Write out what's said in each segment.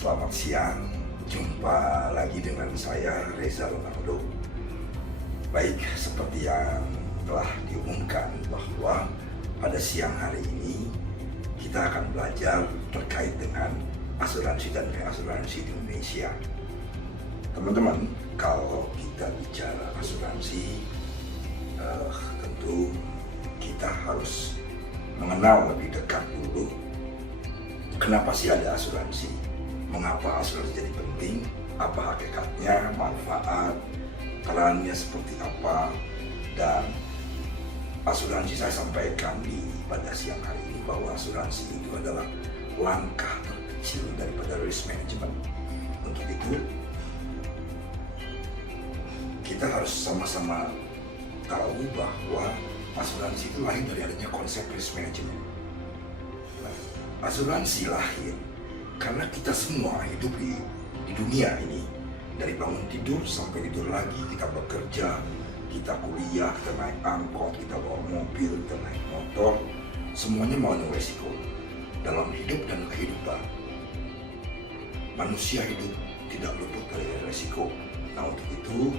Selamat siang, jumpa lagi dengan saya Reza Lonardo. Baik, seperti yang telah diumumkan bahwa pada siang hari ini kita akan belajar terkait dengan asuransi dan reasuransi di Indonesia. Teman-teman, kalau kita bicara asuransi, tentu kita harus mengenal lebih dekat dulu kenapa sih ada asuransi, mengapa asuransi jadi penting, apa hakikatnya, manfaat, perannya seperti apa. Dan asuransi saya sampaikan pada siang hari ini bahwa asuransi itu adalah langkah terkecil daripada risk management. Untuk itu kita harus sama-sama tahu bahwa asuransi itu lahir dari adanya konsep risk management. Asuransi lahir karena kita semua hidup di dunia ini, dari bangun tidur sampai tidur lagi, kita bekerja, kita kuliah, kita naik angkot, kita bawa mobil, kita naik motor, semuanya mengandung resiko dalam hidup dan kehidupan. Manusia hidup tidak luput dari resiko. Nah, untuk itu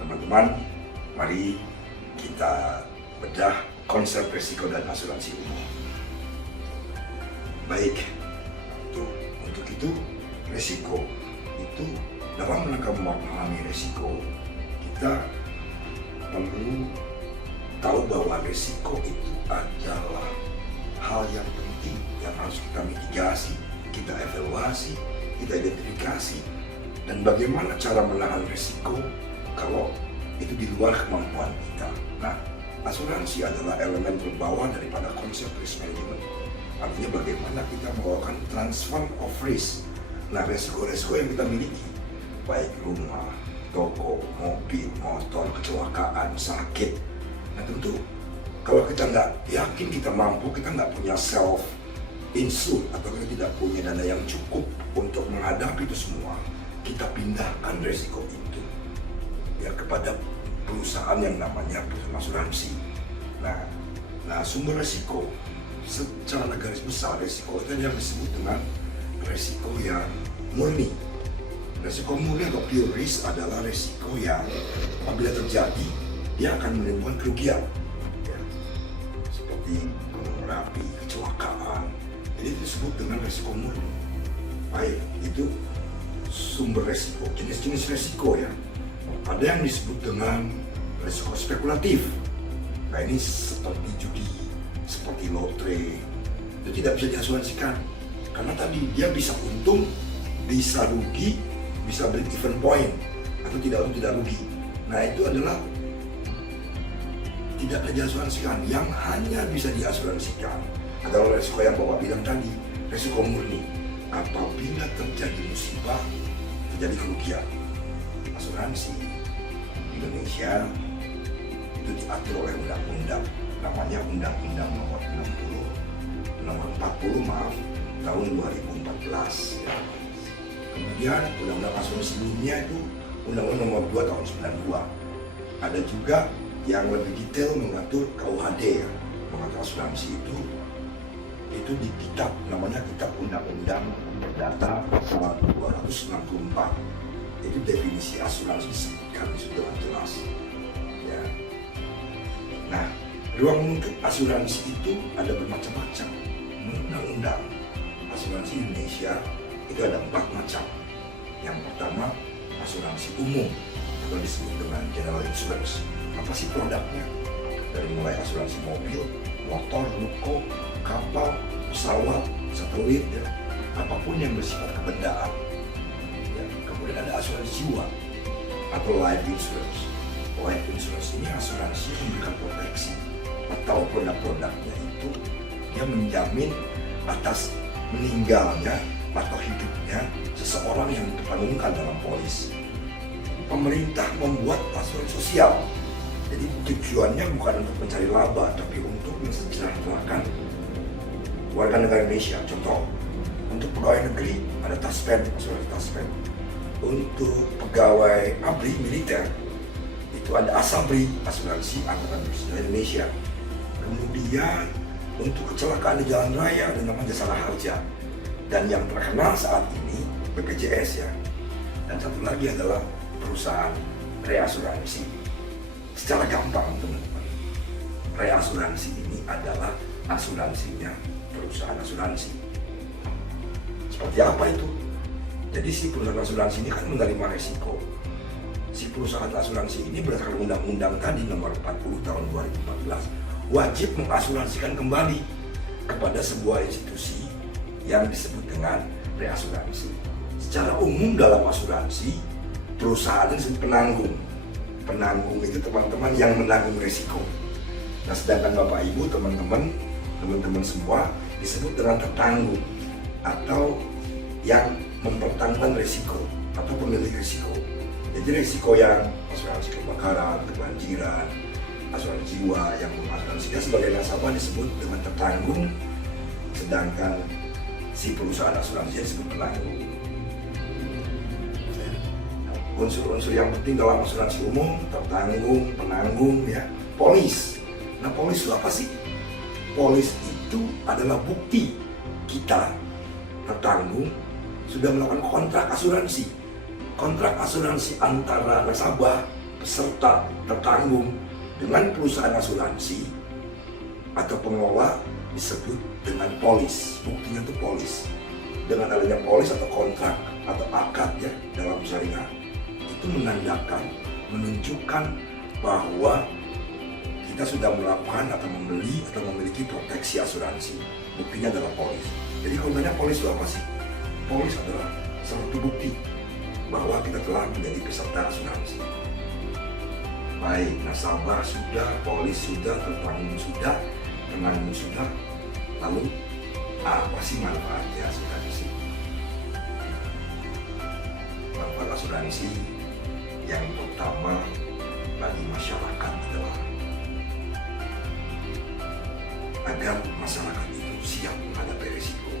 teman-teman, mari kita bedah konsep resiko dan asuransi umum. Baik, untuk itu resiko itu, dalam rangka memahami resiko, kita perlu tahu bahwa resiko itu adalah hal yang penting yang harus kita mitigasi, kita evaluasi, kita identifikasi, dan bagaimana cara menahan resiko kalau itu di luar kemampuan kita. Nah, asuransi adalah elemen terbawah daripada konsep risk management. Artinya bagaimana kita melakukan transfer of risk. Nah, resiko-resiko yang kita miliki, baik rumah, toko, mobil, motor, kecelakaan, sakit. Nah, tentu kalau kita nggak yakin kita mampu, kita nggak punya self insure atau kita tidak punya dana yang cukup untuk menghadapi itu semua, kita pindahkan resiko itu ya kepada perusahaan yang namanya perusahaan asuransi. Nah, sumber resiko secara garis besar, resiko itu yang disebut dengan resiko yang murni. Resiko murni atau pure risk adalah resiko yang apabila terjadi dia akan menimbulkan kerugian, ya, seperti gunung berapi, kecelakaan. Jadi itu disebut dengan resiko murni. Baik, itu sumber resiko. Jenis-jenis resiko ya, ada yang disebut dengan resiko spekulatif. Nah, ini seperti judi, seperti lotre, itu tidak bisa diasuransikan karena tadi dia bisa untung, bisa rugi, bisa break even point atau tidak rugi. Nah, itu adalah tidak bisa diasuransikan. Yang hanya bisa diasuransikan adalah resiko yang Bapak bilang tadi, resiko murni. Apabila terjadi musibah, terjadi kerugian, asuransi Indonesia itu diatur oleh undang-undang, namanya Undang-Undang nomor 40 tahun 2014 ya. Kemudian Undang-Undang asuransi sebelumnya itu Undang-Undang nomor 2 tahun 92. Ada juga yang lebih detail mengatur KUHD ya, mengatur asuransi itu di kitab, namanya Kitab Undang-Undang Perdata pasal 264. Itu definisi asuransi disebutkan dengan jelas ya. Nah, ruang untuk asuransi itu ada bermacam-macam. Menurut undang-undang asuransi Indonesia itu ada 4 macam. Yang pertama, asuransi umum atau disebut dengan general insurance. Apa sih produknya? Dari mulai asuransi mobil, motor, ruko, kapal, pesawat, satelit, ya, apapun yang bersifat kebendaan. Ya, kemudian ada asuransi jiwa atau life insurance. Life insurance ini asuransi yang memberikan proteksi atau produk-produknya itu dia menjamin atas meninggalnya atau hidupnya seseorang yang dipertanggungkan dalam polis. Pemerintah membuat asuransi sosial, jadi tujuannya bukan untuk mencari laba tapi untuk mensejahterakan warga negara Indonesia. Contoh, untuk pegawai negeri ada TASPEN, asuransi TASPEN. Untuk pegawai ABRI militer itu ada ASABRI, asuransi angkatan bersenjata Indonesia. Kemudian untuk kecelakaan di jalan raya ada namanya jasa harja. Dan yang terkenal saat ini BPJS ya. Dan satu lagi adalah perusahaan reasuransi. Secara gampang teman-teman, reasuransi ini adalah asuransinya perusahaan asuransi. Seperti apa itu? Jadi si perusahaan asuransi ini kan menerima resiko. Si perusahaan asuransi ini berdasarkan undang-undang tadi nomor 40 tahun 2014 wajib mengasuransikan kembali kepada sebuah institusi yang disebut dengan reasuransi. Secara umum dalam asuransi, perusahaan itu disebut penanggung. Penanggung itu teman-teman yang menanggung resiko. Nah, sedangkan Bapak Ibu, teman-teman semua disebut dengan tertanggung atau yang mempertanggungan resiko atau pemilik resiko. Jadi resiko yang asuransi kebakaran, kebanjiran, asuransi jiwa yang mengasuransikan sebagai nasabah disebut dengan tertanggung, sedangkan si perusahaan asuransi disebut penanggung. Unsur-unsur yang penting dalam asuransi umum, tertanggung, penanggung, ya, polis. Nah, polis itu apa sih? Polis itu adalah bukti kita tertanggung sudah melakukan kontrak asuransi. Kontrak asuransi antara nasabah, peserta, tertanggung dengan perusahaan asuransi atau pengelola disebut dengan polis. Buktinya itu polis. Dengan adanya polis atau kontrak atau akad ya dalam syariah, itu menandakan, menunjukkan bahwa kita sudah melakukan atau membeli atau memiliki proteksi asuransi. Buktinya adalah polis. Jadi kalau tanya polis itu apa sih? Polis adalah suatu bukti bahwa kita telah menjadi peserta asuransi. Baik nasabah sudah, polis sudah, tertanggung sudah, penanggung sudah. Lalu apa sih manfaatnya asuransi? Manfaat asuransi yang pertama bagi masyarakat adalah agar masyarakat itu siap menghadapi risiko,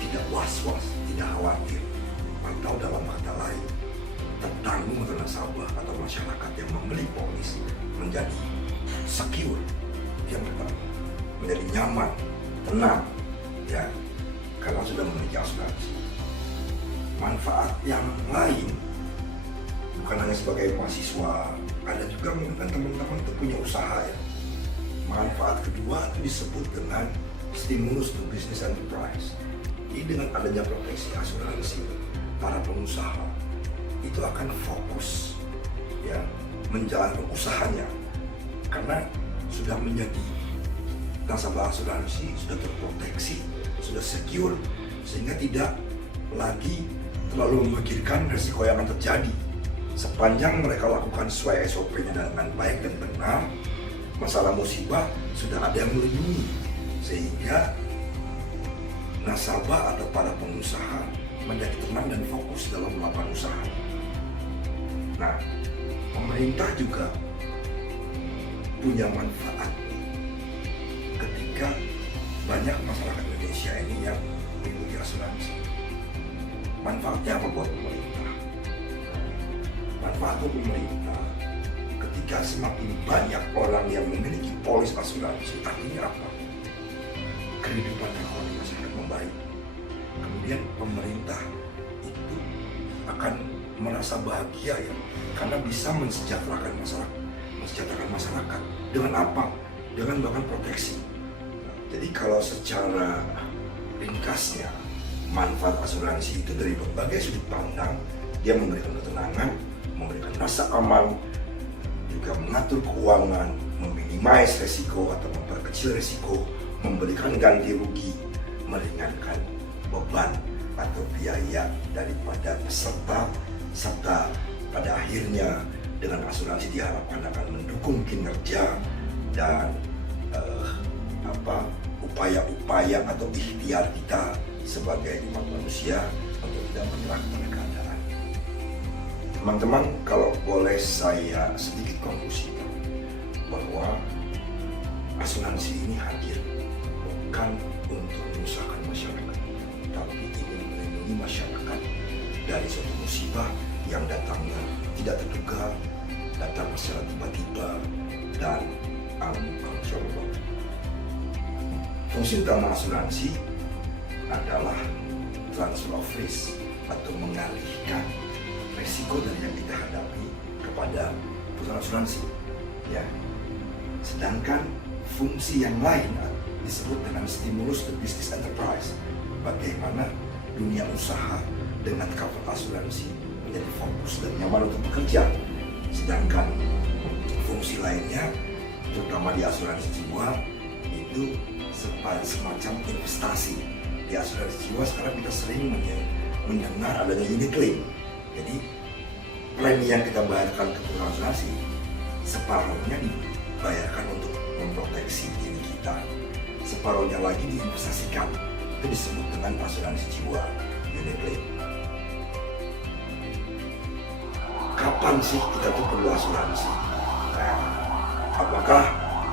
tidak was-was, tidak khawatir, atau dalam kata lain tertanggung oleh nasabah atau masyarakat yang membeli polis menjadi secure, yang pertama menjadi nyaman, tenang, ya, karena sudah memiliki asuransi. Manfaat yang lain bukan hanya sebagai mahasiswa, ada juga mungkin teman-teman itu punya usaha ya. Manfaat kedua itu disebut dengan stimulus to business enterprise. Jadi dengan adanya proteksi asuransi, para pengusaha itu akan fokus ya menjalankan usahanya karena sudah menjadi nasabah asuransi, sudah terproteksi, sudah secure, sehingga tidak lagi terlalu memikirkan risiko yang akan terjadi. Sepanjang mereka lakukan sesuai SOP-nya dengan baik dan benar, masalah musibah sudah ada yang melindungi, sehingga nasabah atau para pengusaha menjadi tenang dan fokus dalam melakukan usaha. Nah, pemerintah juga punya manfaat ketika banyak masyarakat Indonesia ini yang mengikuti asuransi. Manfaatnya apa buat pemerintah? Manfaat buat pemerintah ketika semakin banyak orang yang memiliki polis asuransi, artinya apa? Kehidupan ekonomi masyarakat membaik. Kemudian pemerintah itu akan merasa bahagia ya, karena bisa mensejahterakan masyarakat. Dengan apa? Dengan bahkan proteksi. Jadi kalau secara ringkasnya, manfaat asuransi itu dari berbagai sudut pandang, dia memberikan ketenangan, memberikan rasa aman, juga mengatur keuangan, meminimais resiko atau memperkecil resiko, memberikan ganti rugi, meringankan beban atau biaya daripada peserta, serta pada akhirnya dengan asuransi diharapkan akan mendukung kinerja dan upaya-upaya atau ikhtiar kita sebagai umat manusia untuk tidak menyerah pada keadaan. Teman-teman, kalau boleh saya sedikit konklusikan bahwa asuransi ini hadir bukan untuk menyusahkan masyarakat, tapi ingin melindungi masyarakat dari suatu musibah yang datangnya tidak terduga, datang secara tiba-tiba dan uncontrollable. Fungsi utama asuransi adalah transfer of risk atau mengalihkan resiko dari yang kita hadapi kepada perusahaan asuransi. Ya. Sedangkan fungsi yang lain disebut dengan stimulus to business enterprise. Bagaimana dunia usaha dengan cover asuransi menjadi fokus dan nyaman untuk bekerja. Sedangkan fungsi lainnya, terutama di asuransi jiwa, itu semacam investasi. Di asuransi jiwa sekarang kita sering mendengar adanya unit link. Jadi premi yang kita bayarkan ke perusahaan asuransi separuhnya dibayarkan untuk memproteksi diri kita, separuhnya lagi diinvestasikan. Itu disebut dengan asuransi jiwa unit link. Kapan sih kita tuh perlu asuransi? Nah, apakah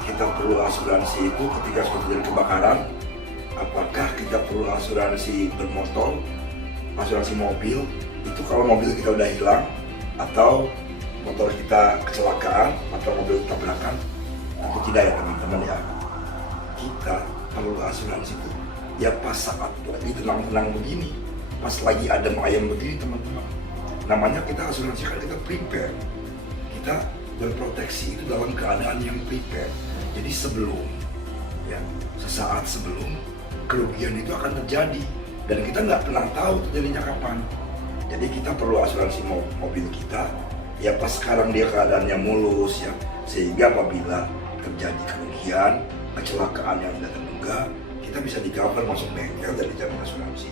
kita perlu asuransi itu ketika sudah terjadi kebakaran? Apakah kita perlu asuransi bermotor, asuransi mobil? Itu kalau mobil kita udah hilang, atau motor kita kecelakaan, atau mobil tabrakan? Itu tidak ya teman-teman ya. Kita perlu asuransi itu ya pas saat lagi tenang-tenang begini, pas lagi adem ayam begini teman-teman. Namanya kita asuransi, kan kita prepare. Kita berproteksi itu dalam keadaan yang prepare. Jadi sebelum, ya, sesaat sebelum kerugian itu akan terjadi, dan kita nggak pernah tahu terjadinya kapan. Jadi kita perlu asuransi mobil kita ya pas sekarang dia keadaannya mulus, ya, sehingga apabila terjadi kerugian, kecelakaan yang tidak terduga, kita bisa di-cover masuk bengkel dan dijamin asuransi.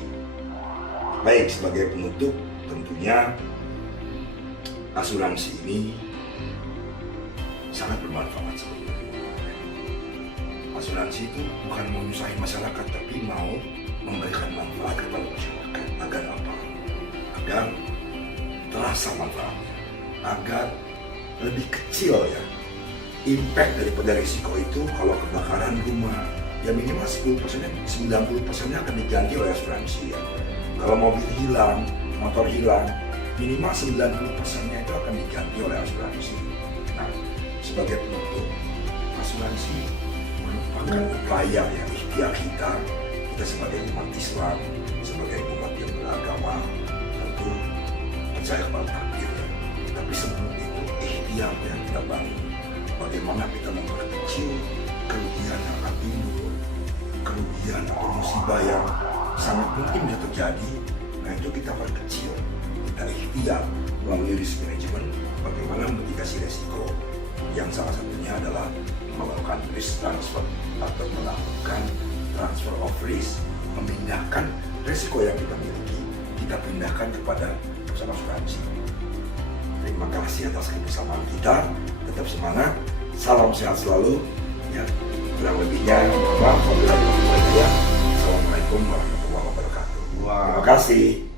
Baik, sebagai penutup, tentunya asuransi ini sangat bermanfaat sebetulnya. Asuransi itu bukan mau nyusahin masyarakat, tapi mau memberikan manfaat kepada masyarakat. Agar apa? Agar terasa manfaatnya, agar lebih kecil ya impact daripada risiko itu. Kalau kebakaran rumah, ya minimal 10%, 90% akan diganti oleh asuransi ya. Kalau mobil hilang, motor hilang, minimal 90%-nya itu akan diganti oleh asuransi. Nah, sebagai penutup, asuransi merupakan upaya ya, ikhtiar kita sebagai umat Islam, sebagai umat yang beragama, tentu percaya kepada takdir ya. Tapi sebelum itu, ikhtiar yang kita bangun, bagaimana kita memperkecil kerugian yang akan timbul, kerugian atau musibah yang sangat mungkin bisa terjadi. Nah, itu kita perkecil, kita ikhtiar melalui risk management, bagaimana mitigasi resiko, yang salah satunya adalah melakukan risk transfer atau melakukan transfer of risk, memindahkan resiko yang kita miliki, kita pindahkan kepada perusahaan asuransi. Terima kasih atas kebersamaan kita, tetap semangat, salam sehat selalu, ya, kurang lebihnya, maaf, Assalamualaikum warahmatullahi wabarakatuh. Terima kasih.